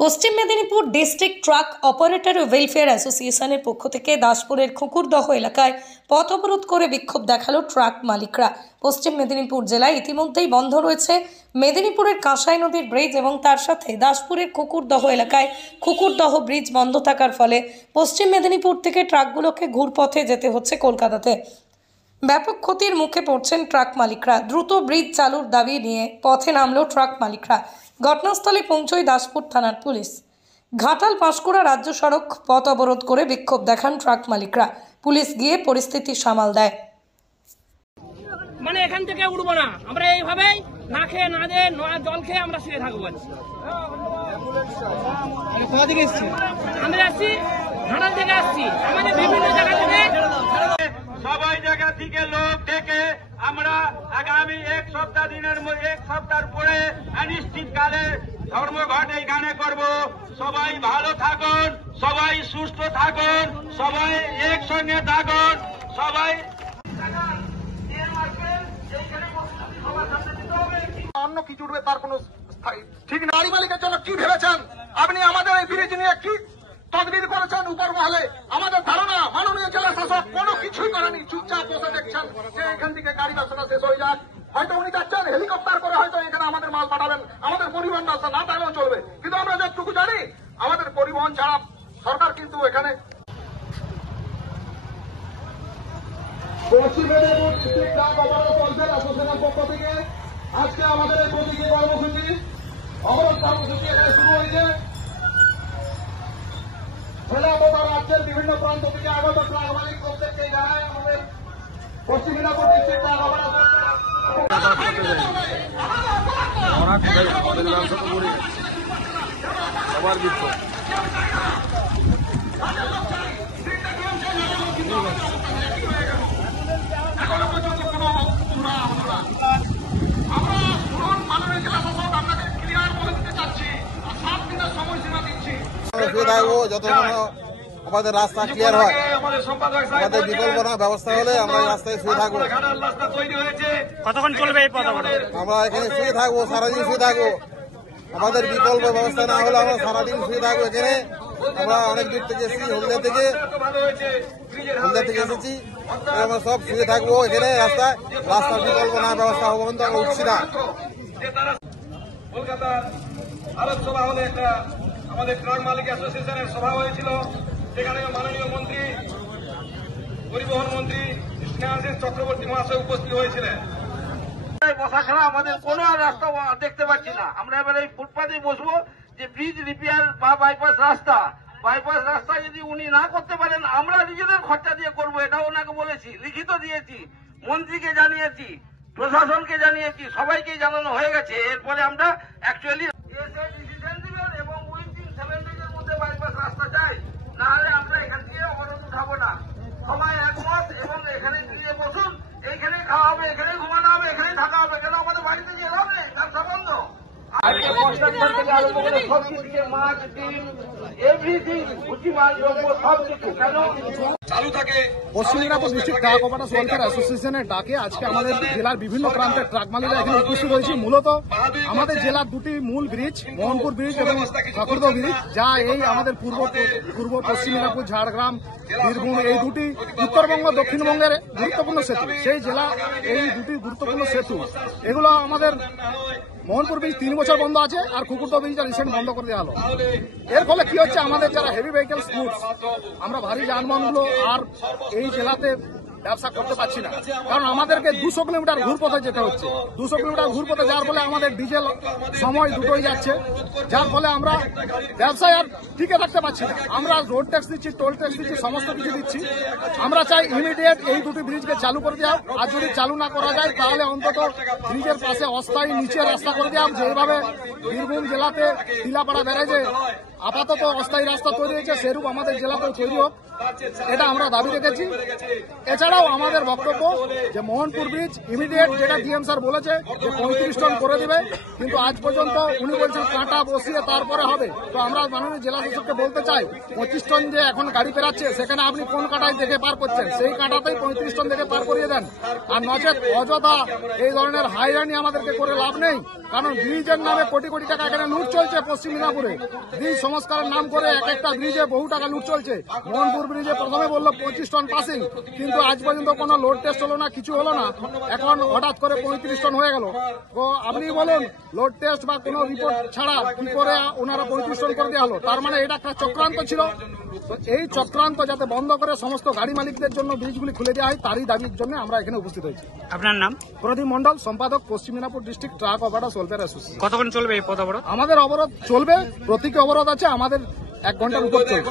পশ্চিম Medinipur district truck operator welfare অ্যাসোসিয়েশনের পক্ষ থেকে দাসপুরের খুকুরদহ এলাকায় পথ অবরোধ করে বিক্ষোভ দেখালো ট্রাক মালিকরা। পশ্চিম মেদিনীপুর জেলায় ইতিমধ্যেই বন্ধ রয়েছে মেদিনীপুরের কাঁসাই নদীর ব্রিজ এবং তার সাথে দাসপুরের খুকুরদহ এলাকায় খুকুরদহ ব্রিজ বন্ধ থাকার ফলে পশ্চিম মেদিনীপুর থেকে ট্রাকগুলোকে ঘুরপথে যেতে হচ্ছে কলকাতাতে। ব্যাপক ক্ষতির মুখে পড়ছেন ট্রাক মালিকরা। দ্রুত ব্রিজ চালুর দাবি নিয়ে পথে নামলো ট্রাক মালিকরা। ঘটনাস্থলে পৌঁছয় দাসপুর থানার পুলিশ। ঘাটাল পাঁশকুড়া রাজ্য সড়ক পথ অবরোধ করে বিক্ষোভ দেখান ট্রাক মালিকরা। পুলিশ গিয়ে পরিস্থিতি সামাল দেয়। মানে এখান থেকে উঠবো না, আমরা এইভাবেই না খেয়ে না দিয়ে জল খেয়ে আমরা শুয়ে থাকবো। আমরা আসছি ঘাটাল থেকে, আসছি আমাদের বিভিন্ন জায়গা থেকে, সবাই জায়গা থেকে লোক ডেকে আমরা আগামী এক সপ্তাহ পরে অনিশ্চিতকালে ধর্মঘট এইখানে করব। সবাই ভালো থাকুন, সবাই সুস্থ থাকুন, সবাই একসঙ্গে থাকুন, সবাই অন্য কিছু উঠবে তার কোনো ঠিক না। গাড়ি মালিকের জন্য কি ভেবেছেন আপনি? আমাদের এই ব্রিজ নিয়ে কি তদবির করেছেন উপর মহলে? আমাদের ধারণা মাননীয় জেলা শাসক কোনো কিছুই করেনি, চুপচাপ বসে দেখছেন যে এখান থেকে গাড়ি ব্যবসা শেষ হয়ে যাক। হয়তো উনি যাচ্ছেন হেলিকপ্টার করে, হয়তো এখানে আমাদের মাল পাঠাবেন, আমাদের পরিবহন ব্যবস্থা না থাকলেও চলবে। কিন্তু আমরা যতটুকু জানি আমাদের পরিবহন ছাড়া সরকার কিন্তু এখানে পশ্চিম Medinipur district truck operator welfare অ্যাসোসিয়েশনের পক্ষ থেকে আজকে আমাদের এই প্রতীকী কর্মসূচি অবরোধ কর্মসূচি এখানে শুরু হয়েছে। রাজ্যের বিভিন্ন প্রান্ত থেকে আগত ট্রাক মালিক প্রত্যেককে জানায় আমাদের পশ্চিম মেদিনীপুর ডিস্ট্রিক্ট ট্রাক অপারেটর যতক্ষণ আমাদের রাস্তা ক্লিয়ার হয়, আমাদের বিকল্প ব্যবস্থা হলে আমরা রাস্তায় শুয়ে থাকবো। কতক্ষণ চলবে এই পথ অবরোধ? আমরা এখানে শুয়ে থাকবো, সারাদিন শুয়ে থাকবো। আমাদের বিকল্প ব্যবস্থা না হলে আমরা সারাদিন শুয়ে থাকবো এখানে। আমরা অনেক দূর থেকে এসেছি, হলদিয়া থেকে এসেছি, আমরা সব শুয়ে থাকবো এখানে রাস্তায়। রাস্তার বিকল্প না ব্যবস্থা হবো কিন্তু আমরা উঠছি না। কলকাতার আলোচনা হলে একটা আমাদের ট্রাক মালিক অ্যাসোসিয়েশনের সভা হয়েছিল, যেখানে মাননীয় মন্ত্রী, পরিবহন মন্ত্রী স্নেহাশিস চক্রবর্তী মহাশয় উপস্থিত হয়েছিলেন। বসা ছাড়া আমাদের কোনো রাস্তা দেখতে পাচ্ছি না। আমরা এবার এই ফুটপাতে বসবো যে ব্রিজ রিপেয়ার বা বাইপাস রাস্তা যদি উনি না করতে পারেন আমরা নিজেদের খরচা দিয়ে করবো, এটাও ওনাকে বলেছি, লিখিত দিয়েছি, মন্ত্রীকে জানিয়েছি, প্রশাসনকে জানিয়েছি, সবাইকে জানানো হয়ে গেছে। এরপরে আমরা অ্যাকচুয়ালি ডিসিশন দিবেন এবং উইথিন 7 ডেজের মধ্যে বাইপাস রাস্তা চাই, না হলে আমরা এখান থেকে অবরোধ উঠাবো না। সবাই একমত এবং এখানে গিয়ে বসুন, এইখানে খাওয়া হবে, এখানে ঘুমানো হবে, এখানে থাকা হবে। কেন আমাদের বাড়িতে গিয়ে হবে ব্যবসা বন্ধ? আজকে কনস্ট্রাকশন থেকে আরম্ভ করে সব কিছুকে মাছ, ডিম, এভরিথিং, ভুসি মাছ, দ্রব্য সব কিছু কেন চালু থাকে। পশ্চিম Medinipur district truck operator welfare অ্যাসোসিয়েশনের ডাকে আজকে আমাদের জেলার বিভিন্ন প্রান্তের ট্রাক মালিকরা এখানে উপস্থিত হয়েছে। মূলত আমাদের জেলার দুটি মূল ব্রিজ, মোহনপুর ব্রিজ এবং ঠাকুরদহ ব্রিজ, যা এই আমাদের পূর্ব পশ্চিম মেদিনীপুর, ঝাড়গ্রাম, বীরভূম, এই দুটি উত্তরবঙ্গ দক্ষিণবঙ্গের গুরুত্বপূর্ণ সেতু। সেই জেলা এই দুটি গুরুত্বপূর্ণ সেতু, এগুলো আমাদের মোহনপুর ব্রিজ 3 বছর বন্ধ আছে, আর খুকুরদহ ব্রিজটা রিসেন্ট বন্ধ করে দেওয়া হলো। এর ফলে কি হচ্ছে, আমাদের যারা হেভি ভেহিকেলস গুডস, আমরা ভারী যানবাহনগুলো আর এই জেলাতে ব্যবসা করতে পারছি না, কারণ আমাদেরকে 200 কিলোমিটার ঘুরপথে যেতে হচ্ছে। 200 কিলোমিটার ঘুরপথে যার ফলে আমাদের ডিজেল সময় দুটোই যাচ্ছে, যার ফলে আমরা ব্যবসায় আর টিকে থাকতে পারছি না। আমরা রোড ট্যাক্স দিচ্ছি, টোল ট্যাক্স দিচ্ছি, সমস্ত কিছু দিচ্ছি। আমরা চাই ইমিডিয়েট এই দুটি ব্রিজকে চালু করে দেওয়া, আর যদি চালু না করা যায় তাহলে অন্তত ব্রিজের পাশে অস্থায়ী নিচে রাস্তা করে দেওয়া। যেভাবে বীরভূম জেলাতে টিলাপাড়া ব্যারেজে আপাতত অস্থায়ী রাস্তা তৈরি হয়েছে, সেরূপ আমাদের জেলাতেও তৈরি হোক, এটা আমরা দাবি রেখেছি। এছাড়া এছাড়াও আমাদের বক্তব্য যে মোহনপুর ব্রিজ ইমিডিয়েট, যেটা ডিএম স্যার বলেছে যে 35 টন করে দিবে, কিন্তু আজ পর্যন্ত উনি বলছেন কাঁটা বসিয়ে তারপরে হবে। তো আমরা মাননীয় জেলা শাসককে বলতে চাই 25 টন যে এখন গাড়ি পেরাচ্ছে সেখানে আপনি কোন কাঁটায় দেখে পার করছেন, সেই কাঁটাতেই 35 টন দেখে পার করিয়ে দেন। আর নচেত অযথা এই ধরনের হাইরানি আমাদেরকে করে লাভ নেই, কারণ ব্রিজের নামে কোটি কোটি টাকা এখানে লুট চলছে। পশ্চিম মিদনাপুরে ব্রিজ সংস্কারের নাম করে এক একটা ব্রিজে বহু টাকা লুট চলছে। মোহনপুর ব্রিজে প্রথমে বললো 25 টন পাসিং, কিন্তু আজ পর্যন্ত কোনো লোড টেস্ট হলো না, কিছু হলো না, এখন হঠাৎ করে 35 টন হয়ে গেল। তো আপনি বলুন লোড টেস্ট বা কোনো রিপোর্ট ছাড়া কি করে ওনারা 35 টন করে দেওয়া হলো? তার মানে এটা একটা চক্রান্ত ছিল। তো এই চক্রান্ত যাতে বন্ধ করে সমস্ত গাড়ি মালিকদের জন্য ব্রিজগুলি খুলে দেওয়া হয়, তারই দাবির জন্য আমরা এখানে উপস্থিত হয়েছি। আপনার নাম? প্রদীপ মন্ডল, সম্পাদক, পশ্চিম Midnapore district truck operators welfare association. কতক্ষণ চলবে এই পথ অবরোধ? আমাদের অবরোধ চলবে, প্রতীকী অবরোধ আছে আমাদের 1 ঘন্টার উপর চলবে।